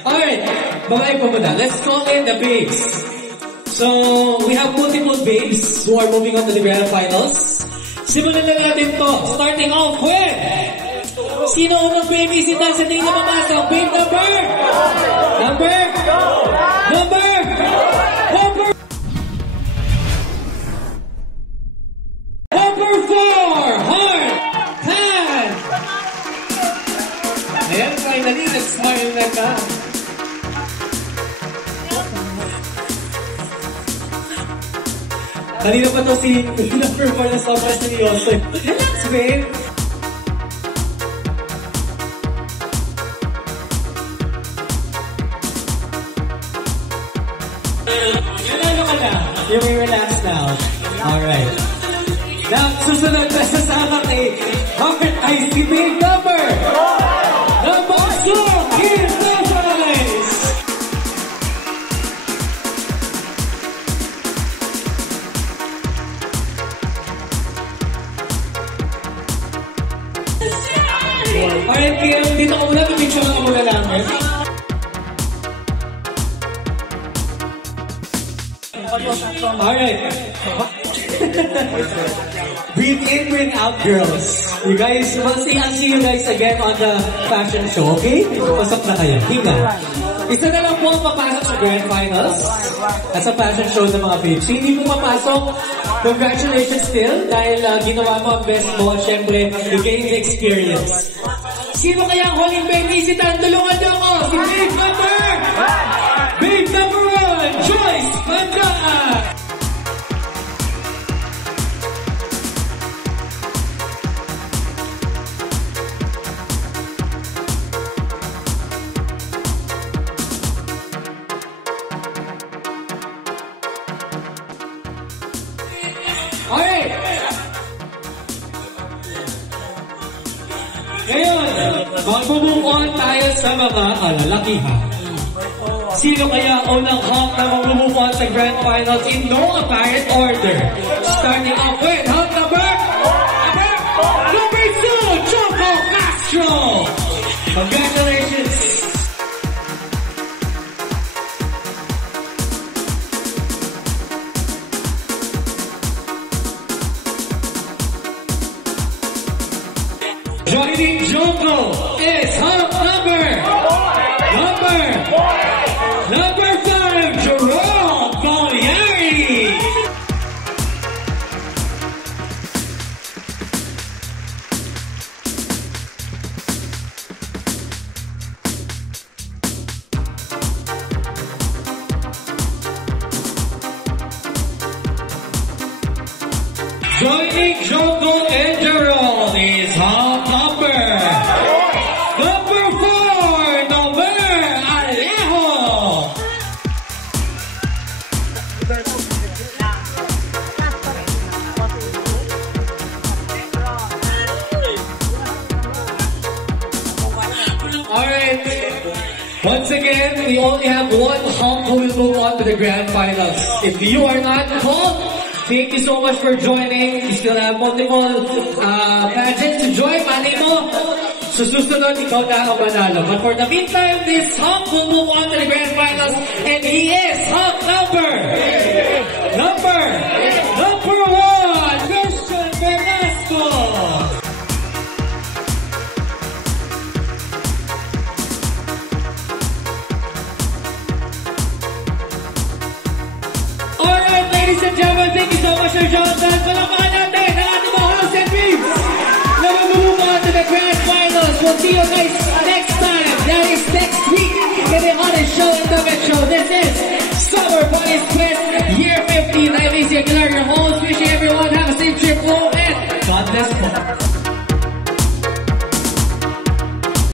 Alright, babae po muna. Let's call in the babes. So, we have multiple babes who are moving on to the grand finals. Simulan na natin to. Starting off with... Sino unang baby si sa tingin na papasok? Babe number 4, Heart Pan. Ayan, finally, nag-smile na ka. Kanina pa to si number 4 na sobrang seryoso. Relax, babe. Ano ka na? You may relax now. Alright. Now, susunod na sasama kay Heart ay si babe number 2, Here's the prize! Alright, Kim, dito ka muna, pipicture ka muna namin. Alright. Breathe in, breathe out, girls. You guys, I'll see you guys again on the fashion show, okay? Pasok na kayo. Hinga. Isa na lang po ang papasok sa grand finals at sa fashion show ng mga babes. Hindi po papasok, congratulations still dahil ginawa mo ang best mo. Siyempre, you gain the experience. Sino kaya ang huling baby? Si Tan, tulungan niyo ako! Si Babe number 1, Joyce Mandaan! Alright! Ngayon, mag-move on tayo sa mga lalakihan. Sino kaya unang hawk na mag-move on sa grand finals in no apparent order? Starting off with hawk number 2, Choco Castro! Congratulations! Joining Choco is hawk number 5, Jerome Valieri. Joining Choco and Jerome is hawk number 4, Nover Alejo. Alright, once again, we only have one hawk who will move on to the grand finals. If you are not called, thank you so much for joining. We still have multiple pageants to join. Mali mo, susunod, ikaw na ang manalo. But for the meantime, this hawk will move on to the grand finals, and he is hawk number 1, Christian Velasco. Alright, ladies and gentlemen, thank you so much for joining us. Palamahan natin ang ating mga house and babes na mag-move on to the grand finals. We'll see you guys next time. That is next week in the hottest show in the Metro. This is Summer Boys Quest Year 15. I'm Ace Aguilar, your host. Wishing everyone have a safe trip home and God bless you.